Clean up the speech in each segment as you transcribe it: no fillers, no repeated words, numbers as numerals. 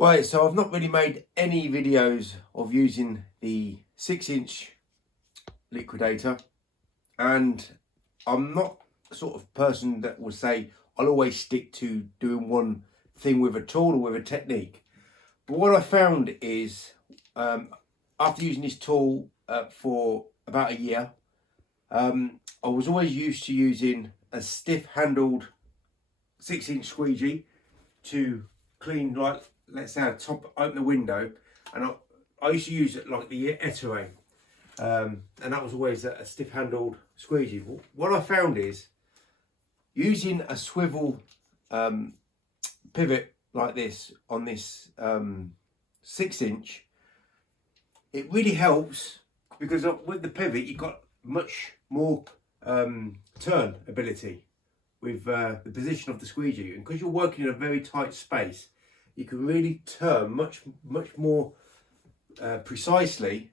Right, so I've not really made any videos of using the 6-inch liquidator, and I'm not the sort of person that will say I'll always stick to doing one thing with a tool or with a technique. But what I found is after using this tool for about a year, I was always used to using a stiff handled 6-inch squeegee to clean, like, let's say I open the window, and I used to use it like the Ettore, and that was always a stiff handled squeegee. What I found is using a swivel pivot like this on this 6-inch, it really helps, because with the pivot you've got much more turn ability with the position of the squeegee, and because you're working in a very tight space, you can really turn much more precisely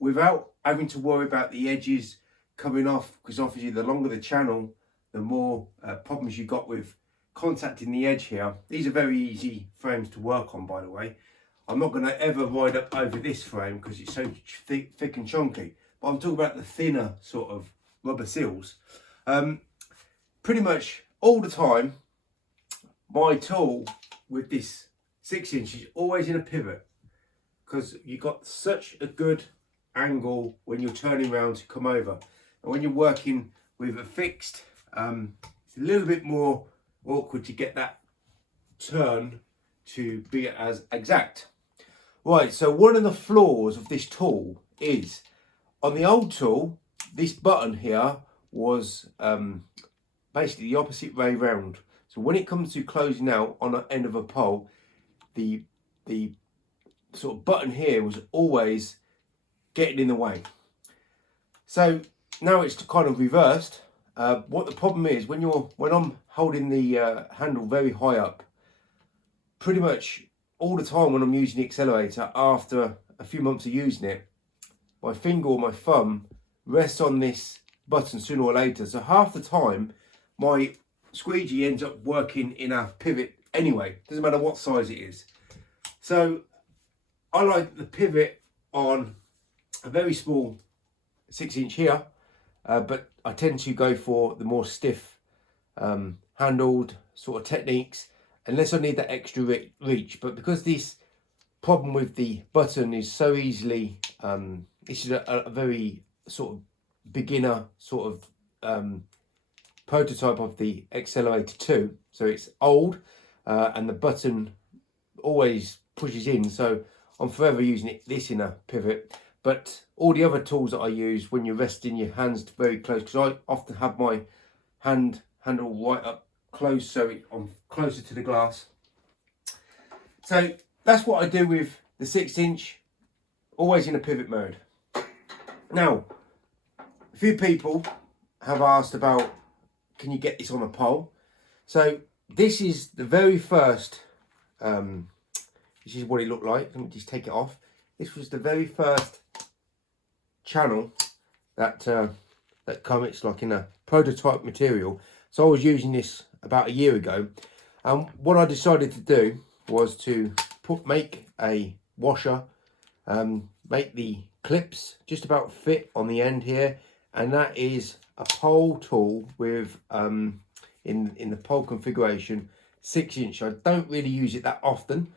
without having to worry about the edges coming off, because obviously the longer the channel, the more problems you got with contacting the edge here. These are very easy frames to work on, by the way. I'm not going to ever ride up over this frame because it's so thick and chunky, but I'm talking about the thinner sort of rubber seals. Pretty much all the time, my tool with this 6-inch is always in a pivot, because you've got such a good angle when you're turning around to come over. And when you're working with a fixed, it's a little bit more awkward to get that turn to be as exact. Right, so one of the flaws of this tool is, on the old tool, this button here was basically the opposite way round. So when it comes to closing out on the end of a pole, the sort of button here was always getting in the way. So now it's kind of reversed. What the problem is, when I'm holding the handle very high up, pretty much all the time when I'm using the accelerator, after a few months of using it, my finger or my thumb rests on this button sooner or later. So half the time my squeegee ends up working in a pivot anyway, doesn't matter what size it is. So I like the pivot on a very small 6-inch here, but I tend to go for the more stiff handled sort of techniques unless I need that extra reach. But because this problem with the button is so easily, this is a very sort of beginner sort of prototype of the Accelerator 2, so it's old, and the button always pushes in, so I'm forever using this in a pivot. But all the other tools that I use, when you're resting your hands very close, because I often have my handle right up close, so I'm closer to the glass. So that's what I do with the 6-inch, always in a pivot mode. Now, a few people have asked about, can you get this on a pole? So this is the very first, this is what it looked like. Let me just take it off. This was the very first channel that comes like in a prototype material. So I was using this about a year ago, and what I decided to do was to make a washer, make the clips just about fit on the end here, and that is a pole tool with in the pole configuration 6-inch. I don't really use it that often,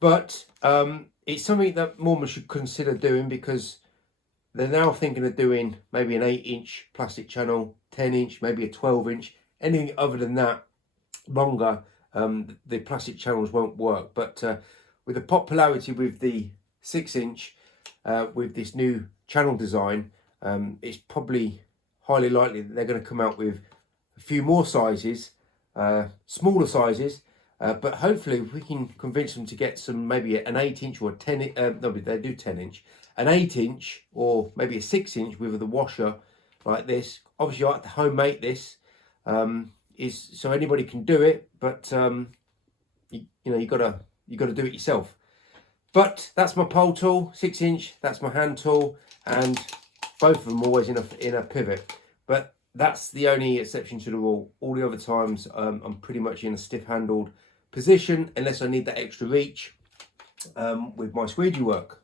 but it's something that Mormons should consider doing, because they're now thinking of doing maybe an 8-inch plastic channel, 10-inch, maybe a 12-inch. Anything other than that, longer, the plastic channels won't work. But with the popularity with the 6-inch, with this new channel design, it's probably highly likely that they're going to come out with a few more sizes, smaller sizes, but hopefully if we can convince them to get some, maybe an 8-inch or a 10, no, they do 10-inch, an 8-inch or maybe a 6-inch with the washer like this. Obviously I like to homemade this, is so anybody can do it, but you know, you gotta do it yourself. But that's my pole tool, 6-inch, that's my hand tool, and both of them always in a pivot. But that's the only exception to the rule. All the other times I'm pretty much in a stiff handled position, unless I need that extra reach. with my squeegee work.